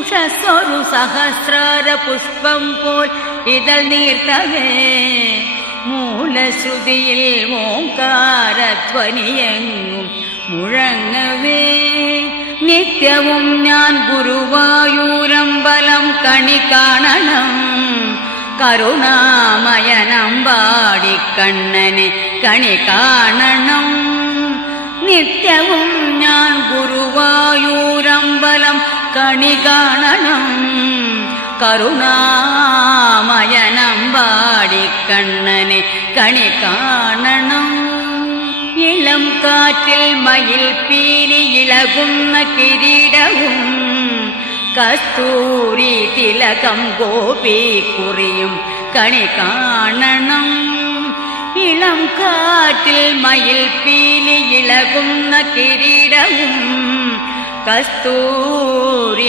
ഉഷസ്സൊരു സഹസ്രാര പുഷ്പം പോൽ ഇതൾ നീർത്തവേ മൂലശ്രുതിയിൽ ഓംകാരധ്വനിയെങ്ങും മുഴങ്ങവേ നിത്യവും ഞാൻ ഗുരുവായൂരമ്പലം കണി കാണണം കരുണാമയനമ്പാടിക്കണ്ണനെ കണി കാണണം നിത്യവും ഞാൻ ഗുരുവായൂരമ്പലം കണി കാണണം കരുണാമയനമ്പാടിക്കണ്ണനെ കണി കാണണം ഇളം കാറ്റിൽ മയിൽ പീലി ഇളകുന്ന കിരീടവും കസ്തൂരി തിലകം ഗോപിക്കുറിയും കണി കാണണം ഇളം കാറ്റിൽ മയിൽ പീലി ഇളകുന്ന കിരീടവും കസ്തൂരി